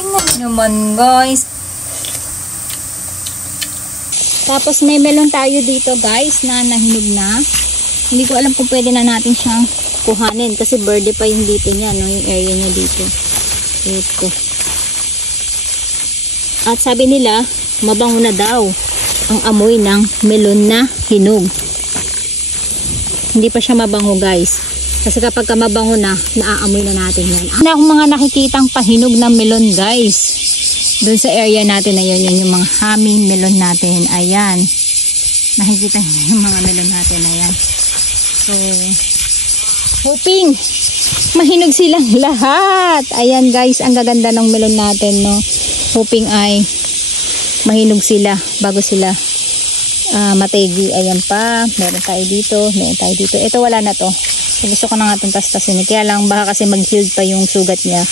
Tingnan nyo naman guys. Tapos may melon tayo dito guys na nahinog na. Hindi ko alam kung pwede na natin siyang kuhanin kasi birthday pa yung dito niya, no? Yung area niya dito. Ito. At sabi nila, mabango na daw ang amoy ng melon na hinog. Hindi pa siya mabango guys. Kasi kapag mabango na, naaamoy na natin yan. Ano akong mga nakikitang pahinog na melon guys. Doon sa area natin na yun, yung mga humming melon natin. Ayan. Nakikita nyo yung mga melon natin. Ayan. So, hoping mahinog silang lahat. Ayan guys, ang gaganda ng melon natin, no? Hoping ay mahinog sila bago sila mategi. Ayan pa, meron tayo dito, meron tayo dito. Ito wala na to. So, gusto ko na nga itong tastasin. Kaya lang baka kasi mag-healed pa yung sugat niya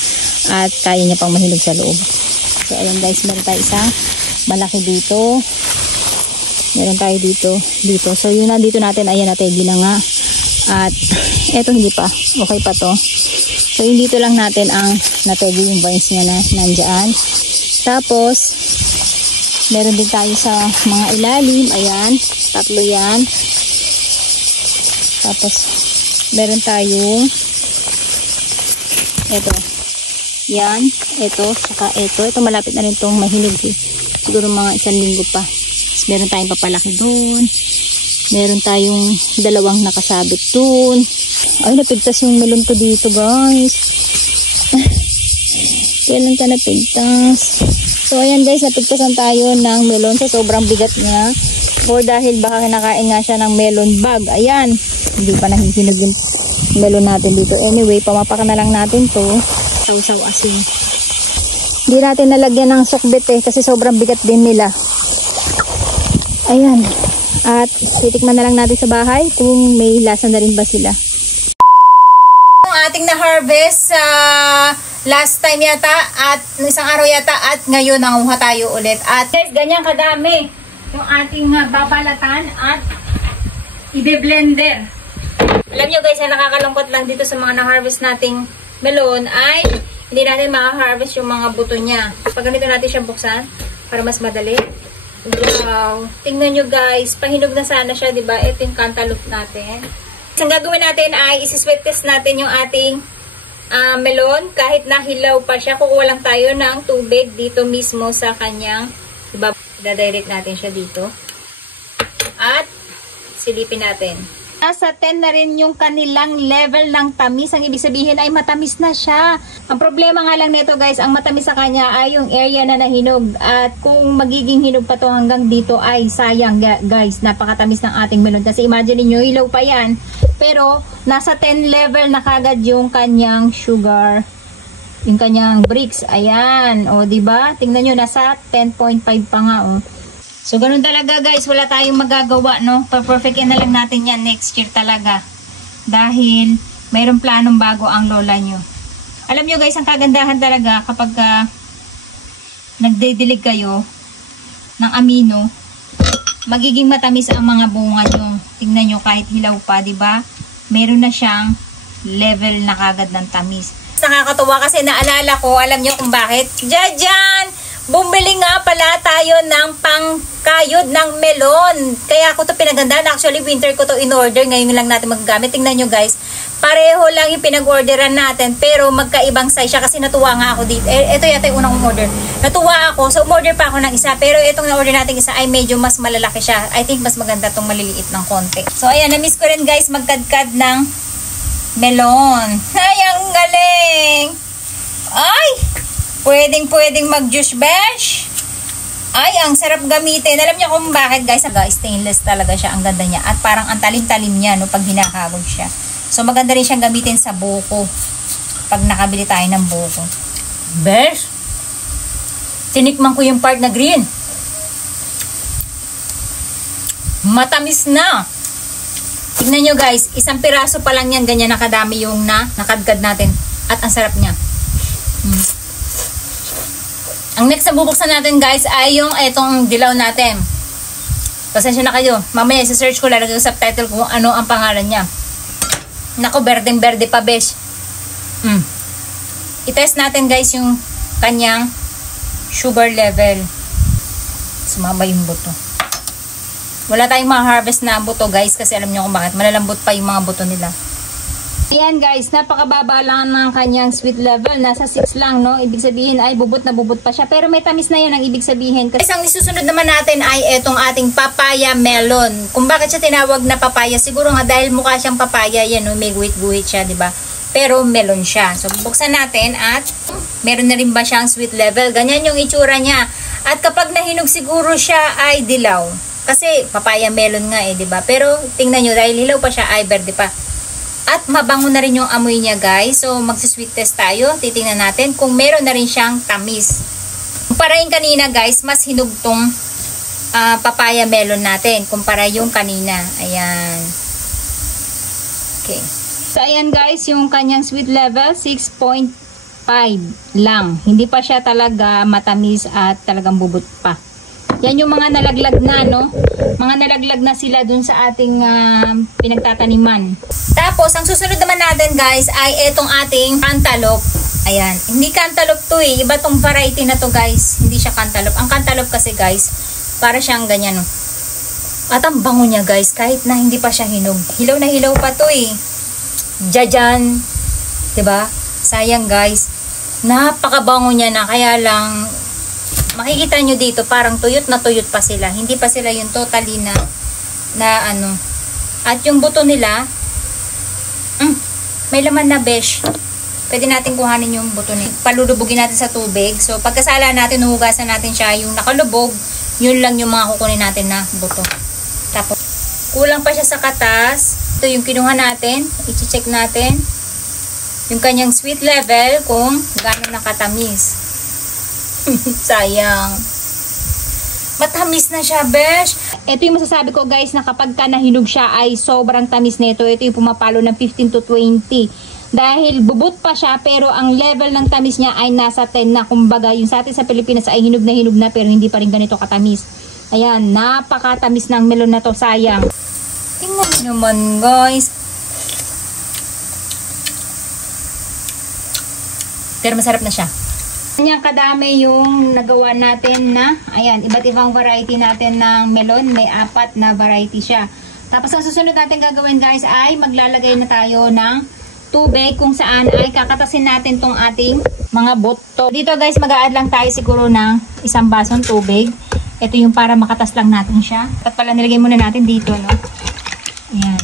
at kaya niya pang mahinog sa loob. So ayan guys, meron tayo isang malaki dito. Meron tayo dito. So yun nandito natin, ayan, nategi na nga. At eto hindi pa, okay pa to. So yun dito lang natin ang nategi yung vines niya na nandyan. Tapos meron din tayo sa mga ilalim. Ayan, tatlo yan. Tapos meron tayong eto, yan, ito, saka ito. Ito malapit na rin itong mahinog eh. Siguro mga 1 linggo pa. Tapos meron tayong papalaki dun. Meron tayong dalawang nakasabit dun. Ay, napigtas yung melon ko dito guys. Kailan ka napigtas? So ayan guys, napigtasan tayo ng melon. So sobrang bigat niya. Or dahil baka kinakain nga siya ng melon bag. Ayan, hindi pa nahihinog yung melon natin dito. Anyway, pamapakan na lang natin to. Sausaw asin. Hindi natin nalagyan ng sukbit eh kasi sobrang bigat din nila. Ayan. At titikman na lang natin sa bahay kung may lasa na rin ba sila. Ang ating na-harvest last time yata at isang araw yata at ngayon nanguha tayo ulit. At guys, ganyan kadami yung ating babalatan at i-blender. Alam nyo guys, na nakakalungkot lang dito sa mga na-harvest nating melon ay hindi natin maka-harvest yung mga buto niya. Pag ganito natin siya buksan para mas madali. Wow! Tingnan nyo guys, pahinog na sana siya, diba? Ito yung cantaloupe natin. Ang gagawin natin ay isi-sweat test natin yung ating melon. Kahit nahilaw pa siya, kukuha lang tayo ng tubig dito mismo sa kanyang, diba? Dadirect natin siya dito. At silipin natin. Nasa 10 na rin yung kanilang level ng tamis. Ang ibig sabihin ay matamis na siya. Ang problema nga lang nito guys, ang matamis sa kanya ay yung area na nahinog. At kung magiging hinog pa to hanggang dito ay sayang guys. Napakatamis ng ating melon. Kasi imagine niyo, hilaw pa yan. Pero nasa 10 level na kagad yung kanyang sugar. Yung kanyang bricks. Ayan. O diba? Tingnan nyo, nasa 10.5 pa nga o. So, ganun talaga guys, wala tayong magagawa, no? Pa-perfectin na lang natin yan next year talaga. Dahil, mayroong planong bago ang lola nyo. Alam nyo guys, ang kagandahan talaga kapag nagdidilig kayo ng amino, magiging matamis ang mga bunga nyo. Tingnan nyo, kahit hilaw pa, diba? Meron na siyang level na kagad ng tamis. Nakakatuwa kasi naalala ko, alam nyo kung bakit? Diyan! Bumili nga pala tayo ng pangkayod ng melon. Kaya ako to pinagandaan. Actually, winter ko to in-order. Ngayon lang natin magagamit. Tingnan nyo guys. Pareho lang yung pinag-orderan natin. Pero magkaibang size siya. Kasi natuwa nga ako dito. Ito yata yung unang order. Natuwa ako. So, umorder pa ako ng isa. Pero itong na-order natin isa ay medyo mas malalaki siya. I think mas maganda tong maliliit ng konti. So, ayan. Na-miss ko rin guys magkadkad ng melon. Ay, ang galing! Ay! Pwedeng mag-juice bash. Ay, ang sarap gamitin. Alam niyo kung bakit guys? Stainless talaga siya. Ang ganda niya. At parang ang talim-talim niya no, pag hinahagod siya. So, maganda rin siyang gamitin sa buko. Pag nakabili tayo ng buko. Best! Tinikman ko yung part na green. Matamis na. Tignan nyo guys. Isang piraso pa lang yan. Ganyan nakadami yung nakadkad natin. At ang sarap niya. Ang next na bubuksan natin guys ay yung etong dilaw natin. Pasensya na kayo. Mamaya isa-search ko, lalagay ko sa subtitle kung ano ang pangalan niya. Naku, berdeng-berde pa besh. I-test natin guys yung kanyang sugar level. Sumama yung buto. Wala tayong ma-harvest na buto guys kasi alam nyo kung bakit. Malalambot pa yung mga buto nila. Ayan guys, napakababa lang ng kanyang sweet level. Nasa 6 lang, no? Ibig sabihin ay bubot na bubot pa siya. Pero may tamis na yun ang ibig sabihin. Kasi ang isusunod naman natin ay etong ating papaya melon. Kung bakit siya tinawag na papaya, siguro nga dahil mukha siyang papaya, yan, no? May guhit-guhit siya, diba? Pero melon siya. So, buksan natin at meron na rin ba siyang sweet level. Ganyan yung itsura niya. At kapag nahinog siguro siya ay dilaw. Kasi papaya melon nga eh, diba? Pero tingnan nyo, dahil hilaw pa siya ay verde pa. At mabango na rin yung amoy niya guys. So magsisweet test tayo. Titingnan natin kung meron na rin siyang tamis. Kumpara yung kanina guys, mas hinog tong papaya melon natin. Kumpara yung kanina. Ayan. Okay. So ayan guys, yung kanyang sweet level 6.5 lang. Hindi pa siya talaga matamis at talagang bubot pa. Yan yung mga nalaglag na, no? Mga nalaglag na sila dun sa ating pinagtataniman. Tapos, ang susunod naman natin, guys, ay itong ating cantaloupe. Ayan. Hindi cantaloupe to eh. Iba tong variety na to, guys. Hindi siya cantaloupe. Ang cantaloupe kasi, guys, para siyang ganyan, no? At ang bango niya, guys, kahit na hindi pa siya hinog. Hilaw na hilaw pa to eh. Jajan. Diba? Sayang, guys. Napakabango niya na. Kaya lang, makikita nyo dito, parang tuyot na tuyot pa sila. Hindi pa sila yung totally na ano. At yung buto nila, may laman na besh. Pwede natin kuhanin yung buto nila. Palulubugin natin sa tubig. So, pagkasala natin, huhugasan natin siya. Yung nakalubog, yun lang yung mga kukunin natin na buto. Tapos, kulang pa siya sa katas. Ito yung kinuha natin. I-check natin yung kanyang sweet level kung gaano nakatamis. Sayang. Matamis na siya, besh. Ito yung masasabi ko, guys, na kapag ka nahinog siya ay sobrang tamis nito. Ito yung pumapalo ng 15 to 20. Dahil bubot pa siya, pero ang level ng tamis niya ay nasa 10 na. Kumbaga, yung sa atin sa Pilipinas ay hinog na pero hindi pa rin ganito katamis. Ayan, napakatamis ng melon na to. Sayang. Tingnan nyo naman, guys. Pero masarap na siya. Kanyang kadami yung nagawa natin na, ayan, iba't ibang variety natin ng melon. May 4 na variety siya. Tapos ang susunod natin gagawin guys ay maglalagay na tayo ng tubig kung saan ay kakatasin natin tong ating mga buto. Dito guys mag-a-add lang tayo siguro ng 1 basong tubig. Ito yung para makatas lang natin siya. At pala nilagay muna natin dito, no? Ayan.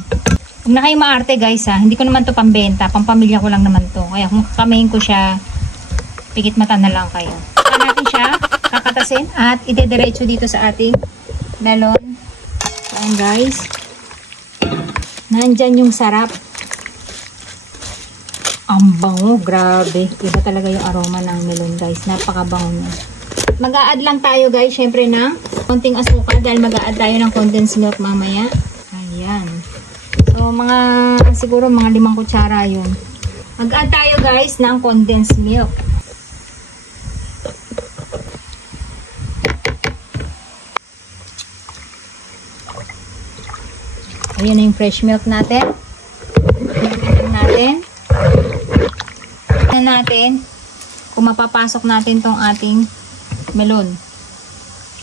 Huwag na kayo maarte guys ha. Hindi ko naman to pambenta. Pampamilya ko lang naman to. Kaya kung kamayin ko siya, pikit mata na lang kayo. Saka natin siya kakatasin at idediretso dito sa ating melon. Ayan guys. Nandyan yung sarap. Ang bango. Grabe. Iba talaga yung aroma ng melon guys. Napakabango niya. Mag-a-add lang tayo guys. Syempre ng konting asukal dahil mag-a-add tayo ng condensed milk mamaya. Ayan. So siguro mga 5 kutsara yun. Mag-add tayo guys ng condensed milk. Ayan na yung fresh milk natin. Tignan natin kung mapapasok natin tong ating melon.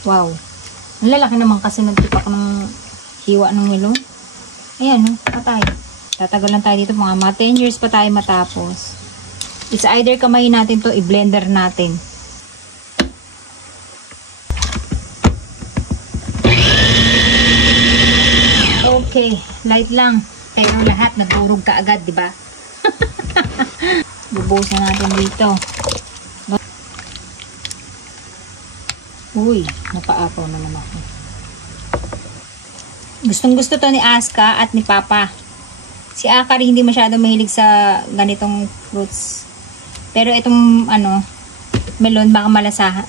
Wow. Ang lalaki naman kasi nagtipak ng hiwa ng melon. Ayan, patay. Tatagal lang tayo dito mga 10 years pa tayo matapos. It's either kamayin natin to, i-blender natin. Okay, light lang. Pero lahat nagurog ka agad, di ba? Bubusan natin dito. Uy, napaapaw naman ako. Gustong gusto to ni Aska at ni Papa. Si Akari hindi masyado mahilig sa ganitong fruits. Pero itong melon baka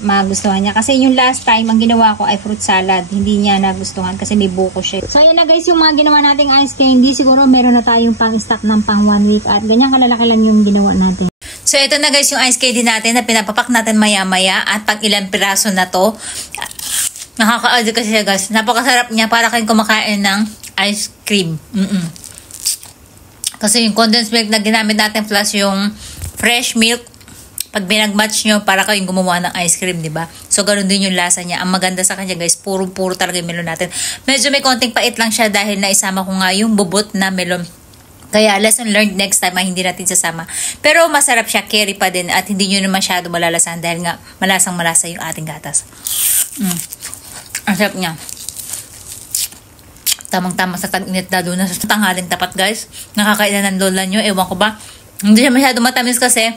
magustuhan niya. Kasi yung last time, ang ginawa ko ay fruit salad. Hindi niya nagustuhan kasi may buko siya. So, ayan na guys, yung mga ginawa nating ice candy. Siguro meron na tayong pang-stock ng pang 1 week. At ganyan kalalaki lang yung ginawa natin. So, ito na guys yung ice candy natin na pinapapak natin maya-maya. At pang ilang piraso na to. Nakaka-addict kasi siya guys. Napakasarap niya para kayong kumakain ng ice cream. Kasi yung condensed milk na ginamit natin plus yung fresh milk, Pag binag-match nyo, para kayong gumawa ng ice cream, di ba? So, ganun din yung lasa niya. Ang maganda sa kanya, guys, puro-puro talaga yung melon natin. Medyo may konting pait lang siya dahil naisama ko nga yung bubot na melon. Kaya, lesson learned, next time ay hindi natin sasama. Pero masarap siya, carry pa din at hindi nyo na masyado malalasan dahil nga malasang-malasa yung ating gatas. Ang sarap niya. Tamang-tama sa tag-init na doon na sa tanghaling tapat, guys. Nakakainan ng lola nyo. Ewan ko ba. Hindi siya masyado matamis kasi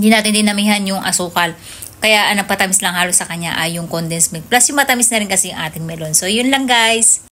hindi natin dinamihan yung asukal. Kaya ang patamis lang halos sa kanya ay yung condensed milk. Plus yung matamis na rin kasi yung ating melon. So yun lang, guys.